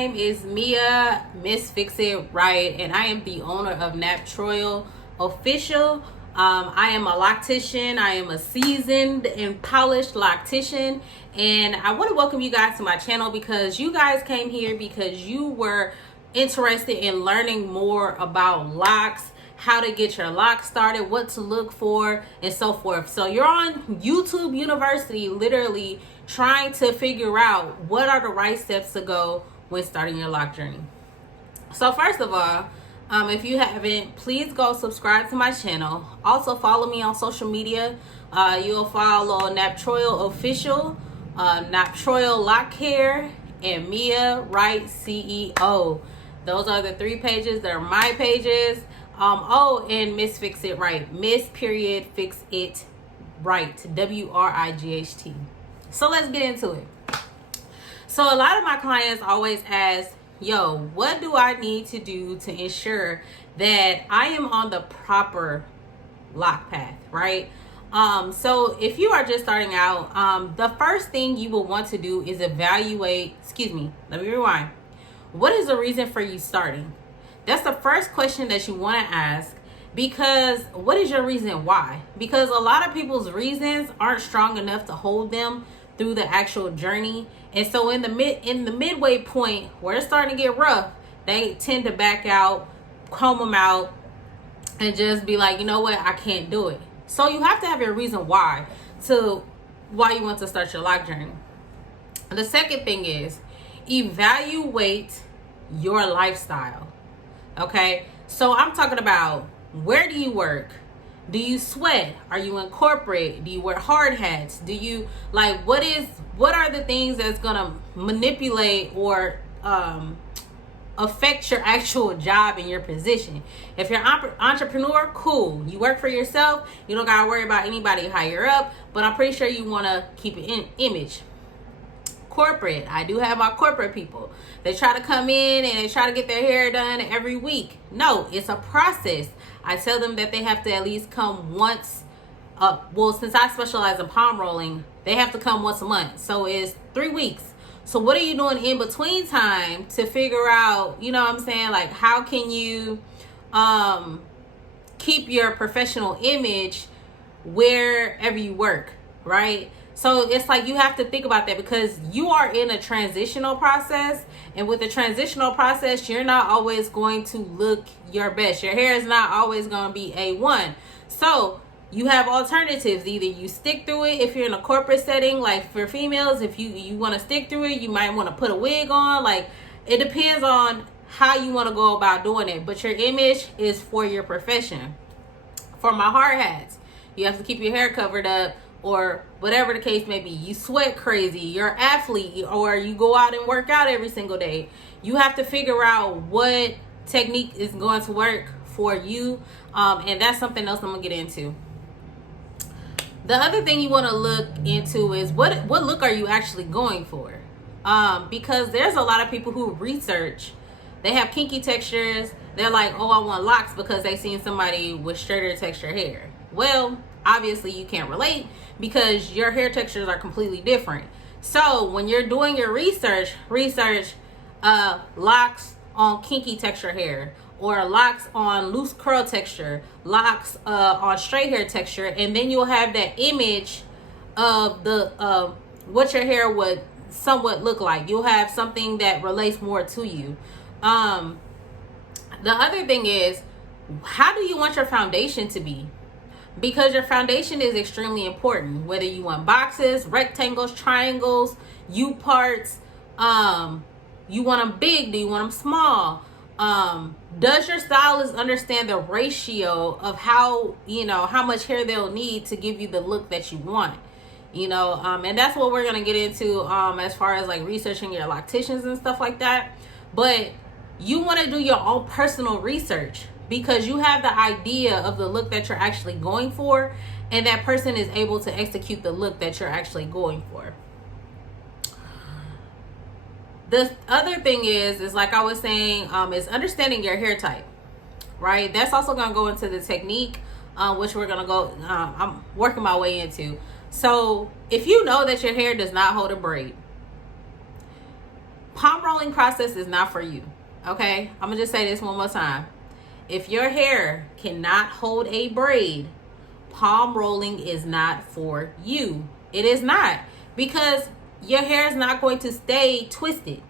name is Meya It Wright, and I am the owner of Naptroyal Official. I am a loctician. I am a seasoned and polished loctician, and I want to welcome you guys to my channel because you guys came here because you were interested in learning more about locks, how to get your locks started, what to look for, and so forth. So you're on YouTube University, literally trying to figure out what are the right steps to go when starting your lock journey. So first of all, if you haven't, please go subscribe to my channel. Also follow me on social media. You'll follow Naptroyal Official, Naptroyal Loc Care, and Meya Wright CEO. Those are the three pages. They're my pages. And Miss Fix It Right. Miss period Fix It Right. WRIGHT. So let's get into it. So a lot of my clients always ask, yo, what do I need to do to ensure that I am on the proper lock path, right? So if you are just starting out, the first thing you will want to do is evaluate, let me rewind. What is the reason for you starting? That's the first question that you want to ask, because what is your reason why? Because a lot of people's reasons aren't strong enough to hold them through the actual journey. And so in the midway point where it's starting to get rough, they tend to back out, comb them out, and just be like, you know what, I can't do it. So you have to have your reason why you want to start your lock journey. The second thing is evaluate your lifestyle. Okay, so I'm talking about, where do you work? Do you sweat? Are you in corporate? Do you wear hard hats? Do you what are the things that's gonna manipulate or affect your actual job and your position? If you're an entrepreneur, cool, you work for yourself, you don't gotta worry about anybody higher up, but I'm pretty sure you want to keep an image. Corporate, I do have my corporate people. They try to come in and they try to get their hair done every week. No, it's a process. I tell them that they have to at least come once. Since I specialize in palm rolling, they have to come once a month. So it's 3 weeks. So what are you doing in between time to figure out, you know what I'm saying? Like, how can you keep your professional image wherever you work, right? So it's like you have to think about that, because you are in a transitional process, and with the transitional process, you're not always going to look your best. Your hair is not always going to be A1. So you have alternatives. Either you stick through it if you're in a corporate setting, like for females, if you want to stick through it, you might want to put a wig on. Like, it depends on how you want to go about doing it, but your image is for your profession. For my hard hats, you have to keep your hair covered up, or whatever the case may be. You sweat crazy, you're an athlete, or you go out and work out every single day. You have to figure out what technique is going to work for you, and that's something else I'm gonna get into. The other thing you want to look into is what look are you actually going for, because there's a lot of people who research, they have kinky textures, they're like, oh, I want locks because they seen somebody with straighter texture hair. Well, obviously you can't relate because your hair textures are completely different. So when you're doing your research locks on kinky texture hair, or locks on loose curl texture, locks on straight hair texture, and then you'll have that image of the what your hair would somewhat look like. You'll have something that relates more to you. The other thing is, how do you want your foundation to be? Because your foundation is extremely important. Whether you want boxes, rectangles, triangles, U parts, you want them big, do you want them small? Does your stylist understand the ratio of how much hair they'll need to give you the look that you want? And that's what we're gonna get into as far as like researching your locticians and stuff like that. But you want to do your own personal research, because you have the idea of the look that you're actually going for, and that person is able to execute the look that you're actually going for. The other thing is like I was saying, is understanding your hair type, right? That's also going to go into the technique, which we're going to go, I'm working my way into. So if you know that your hair does not hold a braid, palm rolling process is not for you. Okay, I'm gonna just say this one more time. If your hair cannot hold a braid, palm rolling is not for you. It is not, because your hair is not going to stay twisted.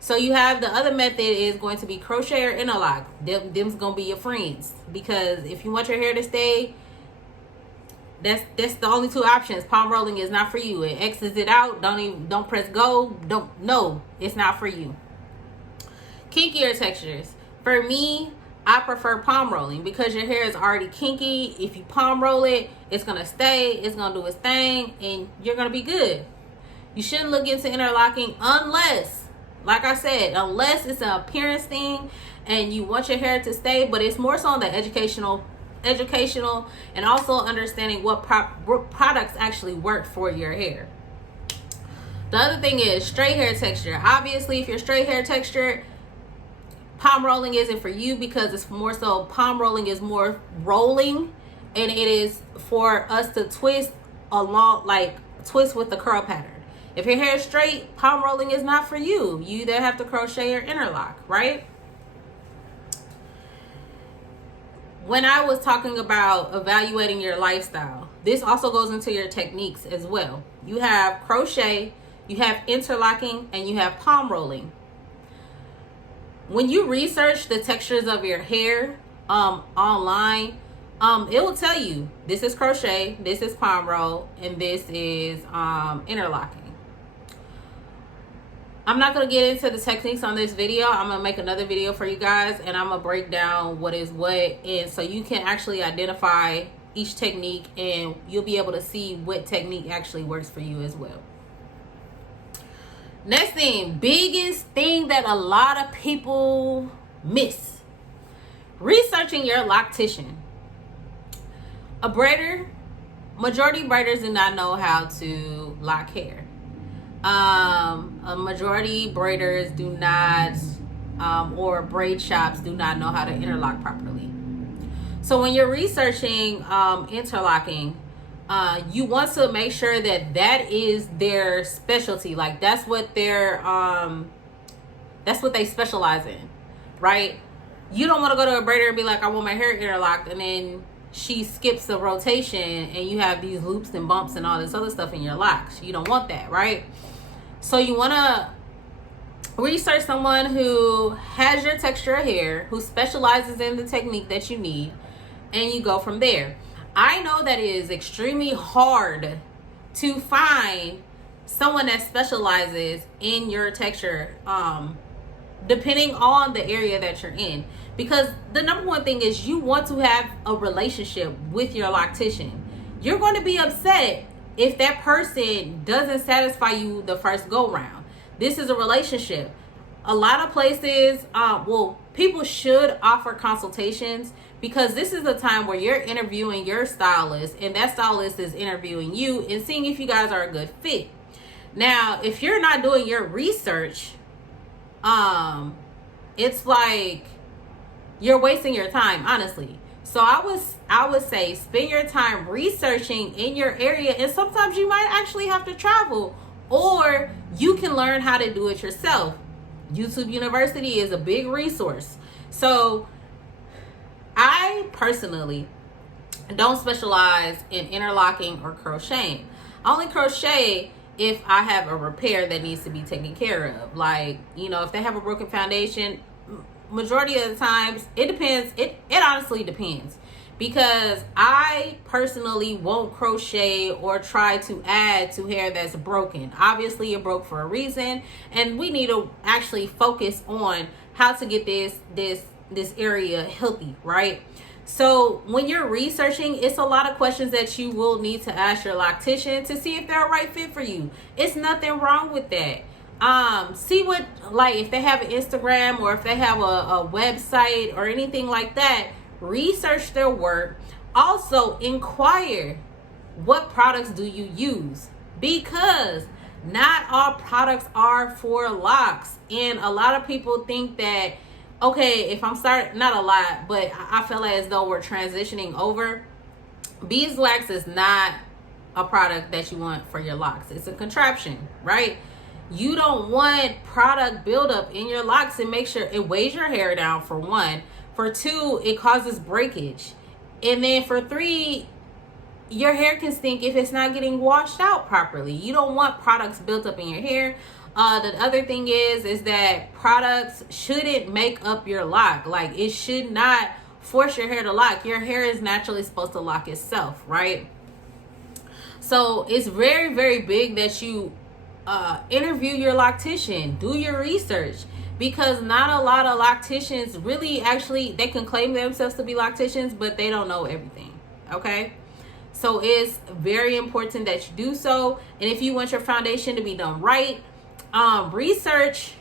So you have the other method is going to be crochet or interlock. Them's gonna be your friends, because if you want your hair to stay, that's the only two options. Palm rolling is not for you. It X's it out. Don't press go. No, it's not for you. Kinkier textures. For me, I prefer palm rolling because your hair is already kinky. If you palm roll it, it's gonna stay, it's gonna do its thing, and you're gonna be good. You shouldn't look into interlocking unless, like I said, unless it's an appearance thing and you want your hair to stay, but it's more so on the educational and also understanding what products actually work for your hair. The other thing is straight hair texture. Obviously, if you're straight hair texture, palm rolling isn't for you, because it's more so palm rolling is more rolling, and it is for us to twist along, like twist with the curl pattern. If your hair is straight, palm rolling is not for you. You either have to crochet or interlock, right? When I was talking about evaluating your lifestyle, this also goes into your techniques as well. You have crochet, you have interlocking, and you have palm rolling. When you research the textures of your hair online, it will tell you this is crochet, this is palm roll, and this is interlocking. I'm not going to get into the techniques on this video. I'm going to make another video for you guys, and I'm going to break down what is what, and so you can actually identify each technique, and you'll be able to see what technique actually works for you as well. Next thing, biggest thing that a lot of people miss: researching your loctician. A braider, majority braiders do not know how to lock hair. A majority braiders do not, or braid shops do not know how to interlock properly. So when you're researching interlocking, you want to make sure that that is their specialty. Like that's what they specialize in, right? You don't want to go to a braider and be like, I want my hair interlocked, and then she skips a rotation and you have these loops and bumps and all this other stuff in your locks. You don't want that, right? So you want to research someone who has your texture of hair, who specializes in the technique that you need, and you go from there. I know that it is extremely hard to find someone that specializes in your texture, depending on the area that you're in. Because the number one thing is you want to have a relationship with your loctician. You're going to be upset if that person doesn't satisfy you the first go round. This is a relationship. A lot of places, people should offer consultations, because this is a time where you're interviewing your stylist and that stylist is interviewing you and seeing if you guys are a good fit. Now, if you're not doing your research, it's like you're wasting your time, honestly. So I would say spend your time researching in your area, and sometimes you might actually have to travel, or you can learn how to do it yourself. YouTube University is a big resource. So I personally don't specialize in interlocking or crocheting. I only crochet if I have a repair that needs to be taken care of. Like, if they have a broken foundation, majority of the times, it depends. It honestly depends, because I personally won't crochet or try to add to hair that's broken. Obviously, it broke for a reason, and we need to actually focus on how to get this area healthy, right? So when you're researching, it's a lot of questions that you will need to ask your loctician to see if they're a right fit for you. It's nothing wrong with that. See what, like, if they have an Instagram or if they have a website or anything like that, research their work. Also inquire, what products do you use? Because not all products are for locks. And a lot of people think that, okay, if I'm starting, not a lot, but I feel as though we're transitioning over. Beeswax is not a product that you want for your locks. It's a contraption, right? You don't want product buildup in your locks. And make sure it weighs your hair down, for one. For two, it causes breakage. And then for three, your hair can stink if it's not getting washed out properly. You don't want products built up in your hair. The other thing is that products shouldn't make up your lock. Like, it should not force your hair to lock. Your hair is naturally supposed to lock itself, right? So it's very, very big that you interview your loctician, do your research, because not a lot of locticians really actually, they can claim themselves to be locticians, but they don't know everything, okay? So it's very important that you do so. And if you want your foundation to be done right, research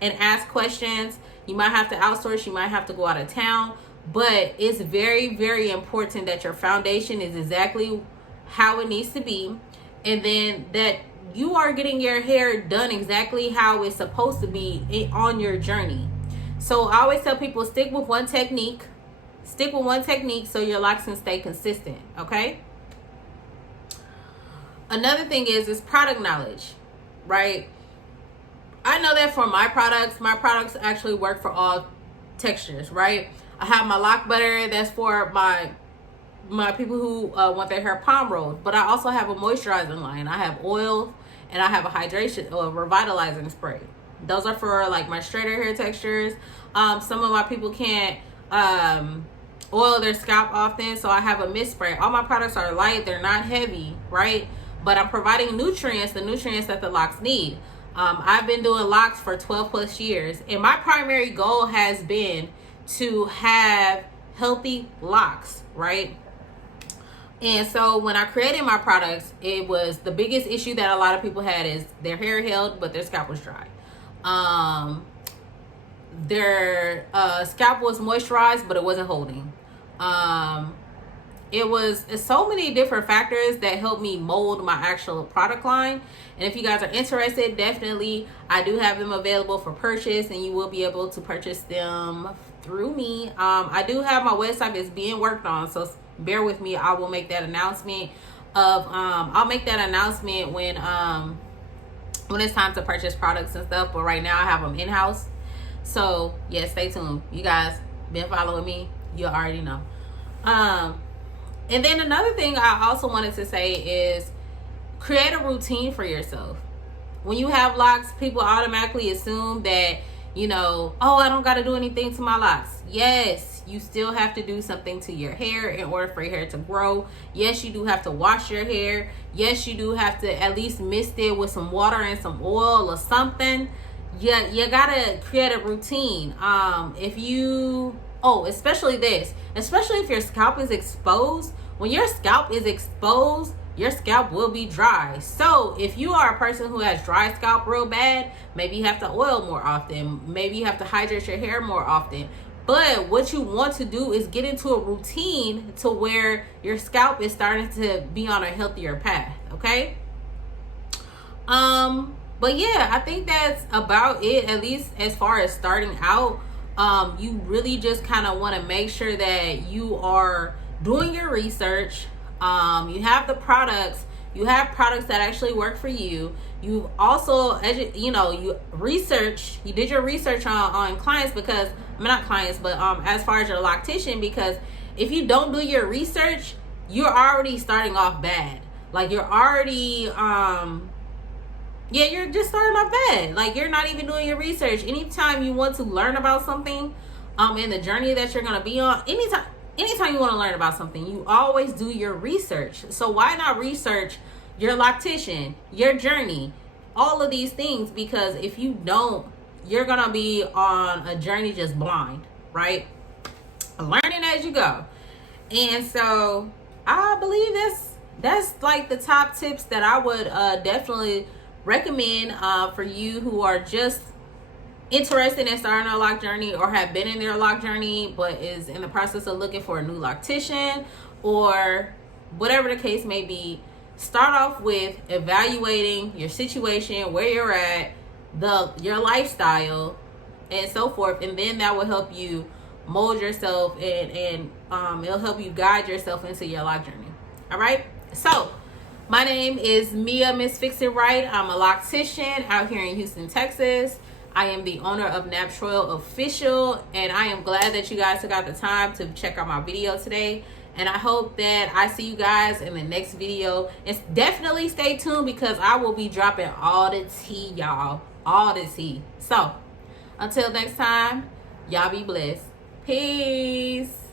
and ask questions. You might have to outsource, you might have to go out of town, but it's very, very important that your foundation is exactly how it needs to be, and then that you are getting your hair done exactly how it's supposed to be on your journey. So I always tell people, stick with one technique so your locks can stay consistent, okay? Another thing is product knowledge, right? I know that for my products actually work for all textures, right? I have my lock butter, that's for my people who want their hair palm rolled, but I also have a moisturizing line. I have oil, and I have a hydration or revitalizing spray. Those are for like my straighter hair textures. Some of my people can't oil their scalp often, so I have a mist spray. All my products are light, they're not heavy, right? But I'm providing nutrients, the nutrients that the locks need. I've been doing locks for 12 plus years, and my primary goal has been to have healthy locks, right? And so when I created my products, it was the biggest issue that a lot of people had is their hair held, but their scalp was dry. Their scalp was moisturized, but it wasn't holding. It's so many different factors that helped me mold my actual product line. And if you guys are interested, definitely I do have them available for purchase, and you will be able to purchase them through me. I do have my website that's being worked on, so bear with me. I will make that announcement I'll make that announcement when it's time to purchase products and stuff. But right now I have them in-house. So yeah, stay tuned. You guys been following me, you already know. And then another thing I also wanted to say is create a routine for yourself. When you have locks, people automatically assume that, oh, I don't got to do anything to my locks. Yes, you still have to do something to your hair in order for your hair to grow. Yes, you do have to wash your hair. Yes, you do have to at least mist it with some water and some oil or something. Yeah, you gotta create a routine. Especially if your scalp is exposed. When your scalp is exposed, your scalp will be dry. So if you are a person who has dry scalp real bad, maybe you have to oil more often. Maybe you have to hydrate your hair more often. But what you want to do is get into a routine to where your scalp is starting to be on a healthier path, okay? But yeah, I think that's about it, at least as far as starting out. You really just kind of want to make sure that you are doing your research. You have the products. You have products that actually work for you. You also, you did your research on clients, because, not clients, but as far as your loctician, because if you don't do your research, you're already starting off bad. Like, you're already, you're just starting off bad. Like, you're not even doing your research. Anytime you want to learn about something, in the journey that you're going to be on, anytime you want to learn about something, you always do your research. So why not research your loctician, your journey, all of these things? Because if you don't, you're going to be on a journey just blind, right? Learning as you go. And so I believe that's like the top tips that I would definitely recommend for you who are just interested in starting a lock journey, or have been in their lock journey but is in the process of looking for a new loctician, or whatever the case may be. Start off with evaluating your situation, where you're at, your lifestyle, and so forth, and then that will help you mold yourself and it'll help you guide yourself into your lock journey. All right, so My name is Meya Miss Fix It Right. I'm a loctician out here in Houston, Texas. I am the owner of Naptroyal Official, and I am glad that you guys took out the time to check out my video today. And I hope that I see you guys in the next video. And definitely stay tuned because I will be dropping all the tea, y'all. All the tea. So, until next time, y'all be blessed. Peace.